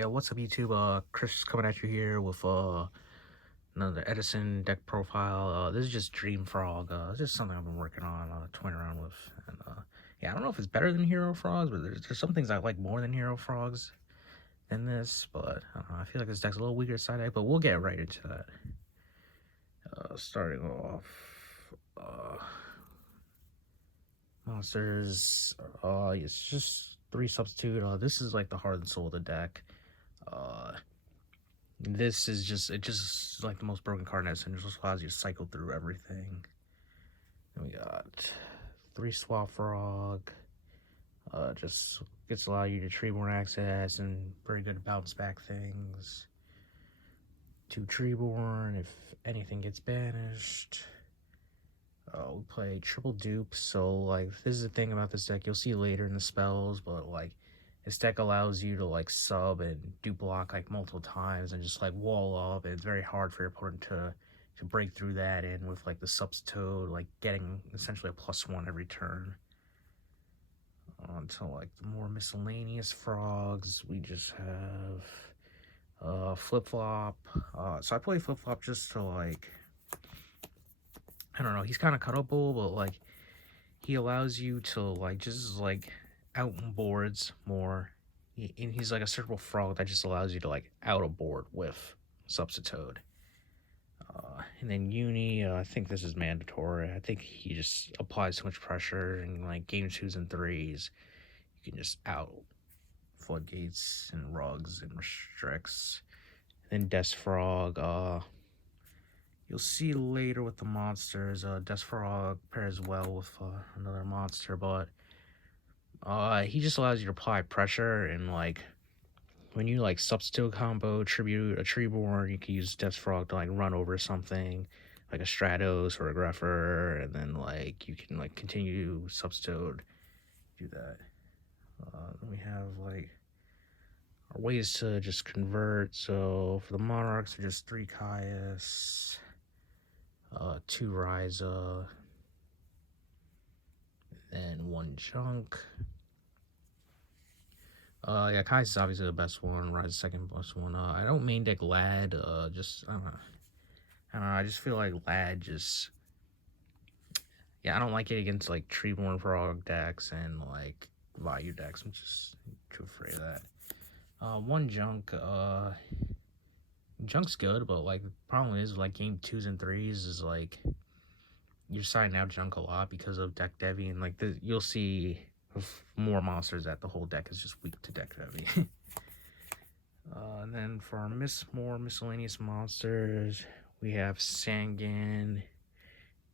Yeah, what's up YouTube? Chris coming at you here with another Edison deck profile. This is just Dream Frog. It's just something I've been working on, toying around with. And yeah, I don't know if it's better than Hero Frogs, but there's some things I like more than Hero Frogs than this. But I don't know, I feel like this deck's a little weaker side deck, but we'll get right into that. Starting off, monsters. It's just 3 substitute. This is like the heart and soul of the deck. This is just like the most broken card in Edison. It just allows you to cycle through everything. Then we got 3 Swap Frog. Just gets allow you to Treeborn access and very good bounce back things. 2 Treeborn if anything gets banished. We play triple dupe, so like this is the thing about this deck. You'll see later in the spells, but like this deck allows you to like sub and dupe block like multiple times and just like wall up, and it's very hard for your opponent to break through that. And with like the substitute, like getting essentially a +1 every turn. On to like the more miscellaneous frogs, we just have flip flop. So I play flip flop just to like, I don't know, he's kind of cuttable, but like he allows you to like just like out boards more. And he's like a circle frog that just allows you to like out a board with substitute. And then Uni, I think this is mandatory. I think he just applies too much pressure, and like game 2s and 3s, you can just out floodgates and rugs and restricts. And then Death Frog, you'll see later with the monsters, Death Frog pairs well with another monster, but he just allows you to apply pressure. And like when you like substitute combo tribute a Treeborn, you can use Death Frog to like run over something like a Stratos or a Greffer, and then like you can like continue substitute, do that. Then we have like our ways to just convert. So for the Monarchs, are just 3 Caius, 2 Ryza, and 1 Junk. Yeah, Kai's is obviously the best one. Ryza's second best one. I don't main deck Lad. Just I don't know. I just feel like Lad just, yeah, I don't like it against like Treeborn Frog decks and like Vayu decks. I'm just too afraid of that. 1 Junk. Junk's good, but like the problem is like game 2s and 3s is like you're siding out Junk a lot because of deck Devi, and like you'll see with more monsters that the whole deck is just weak to deck Devi. And then for our more miscellaneous monsters, we have Sangan,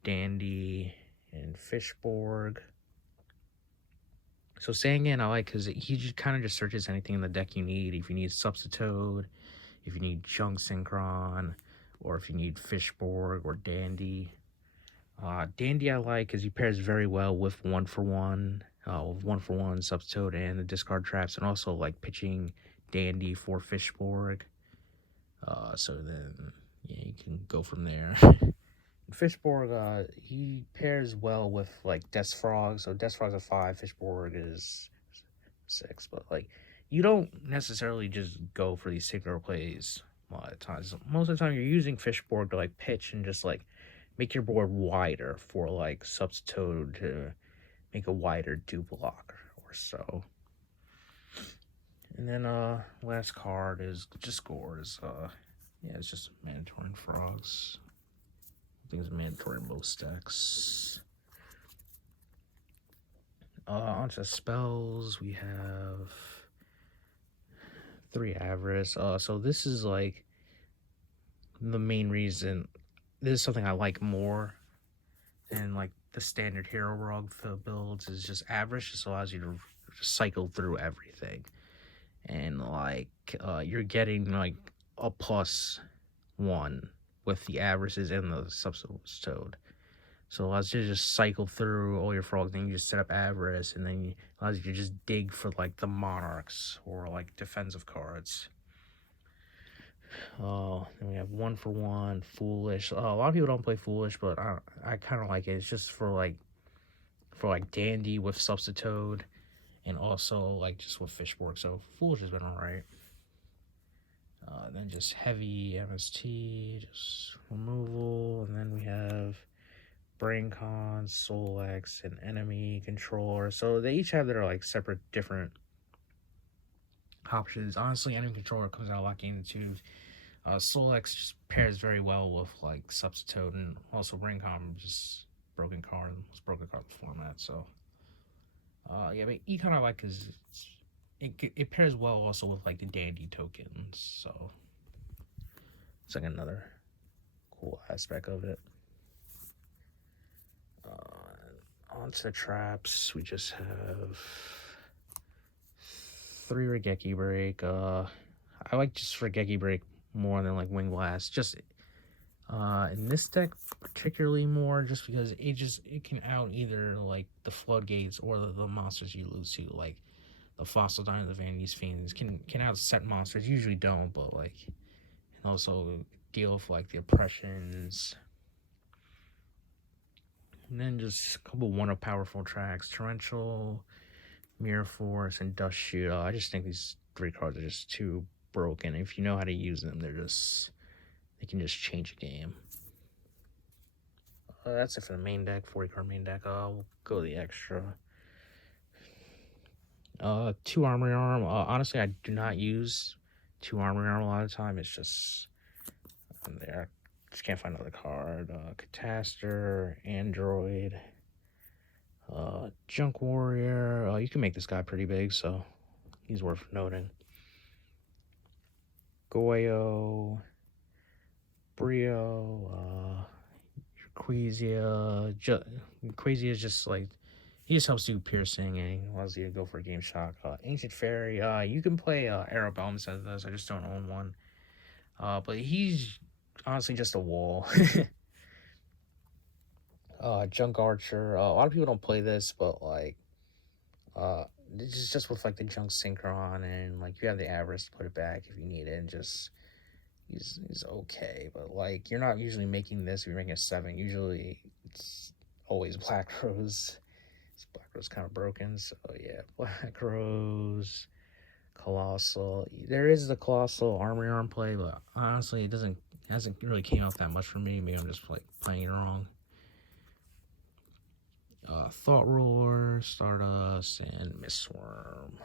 Dandy, and Fishborg. So Sangan I like because he just kind of just searches anything in the deck you need. If you need Substitute, if you need Junk Synchron, or if you need Fishborg or Dandy. Dandy I like because he pairs very well with 1-for-1, with 1-for-1 Substitute and the discard traps, and also like pitching Dandy for Fishborg. So then yeah, you can go from there. Fishborg, he pairs well with like Death Frog. So Death Frog's a 5, Fishborg is 6. But like you don't necessarily just go for these singular plays a lot of times. Most of the time you're using Fishborg to like pitch and just like make your board wider for like substitute to make a wider dupe block or so. And then last card is just Gores. Yeah, it's just mandatory frogs. I think it's mandatory in most decks. Onto spells, we have 3 Avarice. So this is like the main reason. This is something I like more than like the standard Hero Rog builds. Is just Avarice just allows you to cycle through everything, and like you're getting like a +1 with the Avarices and the Substitute. So it allows you to just cycle through all your frogs, then you just set up Avarice, and then it allows you to just dig for like the Monarchs or like defensive cards. Then we have 1-for-1 Foolish. A lot of people don't play Foolish, but I kind of like it. It's just for like Dandy with Substitute, and also like just with Fishborg. So Foolish has been alright. Then just heavy MST, just removal. And then we have Brain Con, Soul X, and Enemy Controller. So they each have their like separate different options. Honestly, Enemy Controller comes out a lot game too. Soul X just pairs very well with like Substitute, and also Brain Con, just broken card, most broken card format. So yeah, but Econ I like because it pairs well also with like the Dandy tokens. So it's like another cool aspect of it. Onto traps, we just have 3 Regeki Break. I like just Regeki Break more than like Wing Blast. Just in this deck particularly more, just because it can out either like the floodgates or the monsters you lose to, like the Fossil Dino, the Vanity's Fiends can out set monsters. Usually don't, but like, and also deal with like the oppressions. And then just a couple one-up powerful tracks: Torrential, Mirror Force, and Dust Shoot. I just think these 3 cards are just too broken. If you know how to use them, they can just change a game. That's it for the main deck, 40 card main deck. We'll go the extra. 2 Armory Arm. Honestly, I do not use 2 Armory Arm a lot of the time. It's just there. Just can't find another card. Catastor, Android, Junk Warrior. You can make this guy pretty big, so he's worth noting. Goyo, Brio, Quesia. Quesia is just like, he just helps do piercing and allows you to go for a game shock. Ancient Fairy. You can play Arabelle instead of this. I just don't own one. But he's honestly just a wall. Junk Archer. A lot of people don't play this, but like, this is just with like the Junk Synchron, and like you have the Avarice to put it back if you need it, and just he's okay. But like, you're not usually making this if you're making a 7. Usually it's always Black Rose. Black Rose kind of broken, so yeah, Black Rose, Colossal. There is the Colossal Armory Arm play, but honestly, it hasn't really came out that much for me. Maybe I'm just like playing it wrong. Thought Roller, Stardust, and Mistworm.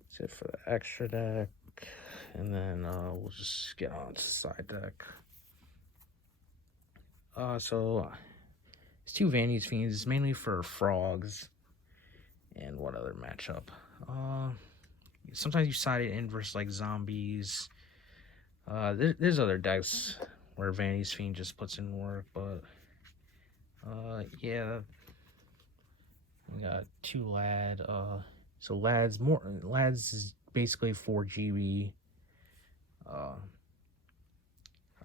That's it for the extra deck, and then we'll just get on to the side deck. So it's 2 Vanity's Fiends. It's mainly for frogs. And what other matchup? Sometimes you side it in versus like zombies. There's other decks where Vanity's Fiend just puts in work, but yeah. We got 2 Lad. So Lads is basically 4 GB.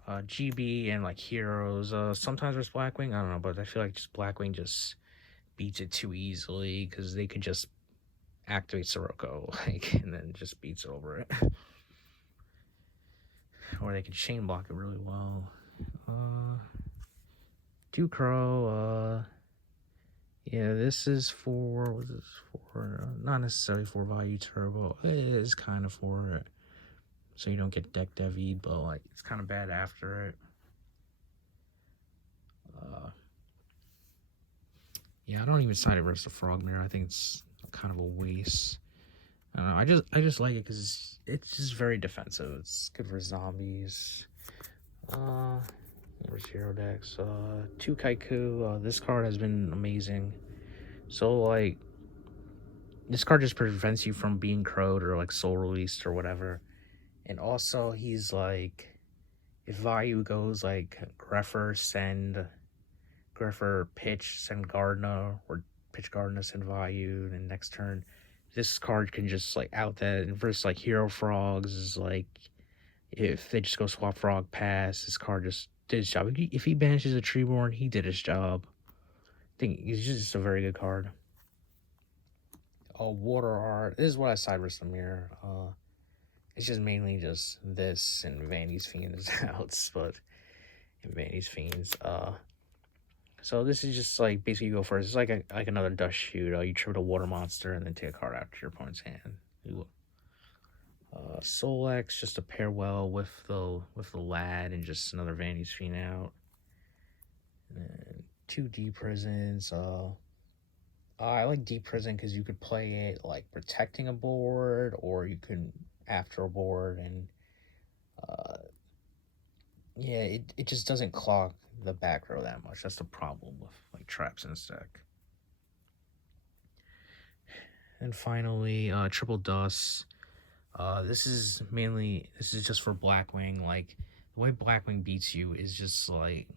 GB and like heroes. Sometimes there's Blackwing. I don't know, but I feel like just Blackwing just beats it too easily because they could just activate Sirocco, like, and then just beats over it. Or they could chain block it really well. Ducro. Yeah, this is for, what is this for? Not necessarily for Value Turbo. It is kind of for it, so you don't get deck devied, but like it's kind of bad after it. Yeah, I don't even side it versus the Frog Mirror. I think it's kind of a waste. I don't know. I just like it because it's just very defensive. It's good for zombies. There's hero decks. 2 Kaiku. This card has been amazing. So like, this card just prevents you from being crowed or like soul released or whatever. And also he's like, if Vayu goes like Greffer, pitch, send Gardner, or pitch Gardner, send Vayu, and next turn this card can just like out that. And versus like Hero Frogs is like, if they just go swap Frog pass, this card just did his job. If he banishes a Treeborn, he did his job. I think he's just a very good card. Water Art. This is what I side versus the Mirror. It's just mainly just this and Vanity's Fiends outs, but in Vanity's Fiends. So this is just like basically you go first. It's like another Dust Shoot. You trip a water monster and then take a card out to your opponent's hand. Solex, just to pair well with the Lad, and just another Vanity's Fiend out. And 2 Deep Prisons. I like Deep Prison because you could play it like protecting a board, or you could after a board, and yeah, it just doesn't clog the back row that much. That's the problem with like traps in this deck. And finally, Triple Dust. This is just for Blackwing. Like, the way Blackwing beats you is just like,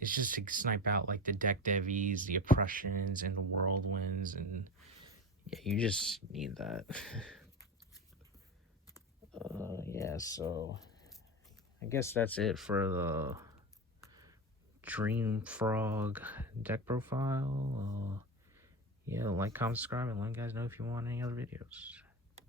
it's just to snipe out like the deck devies, the oppressions, and the whirlwinds, and yeah, you just need that. Yeah, so I guess that's it for the Dream Frog deck profile. Yeah, like, comment, subscribe, and let you guys know if you want any other videos.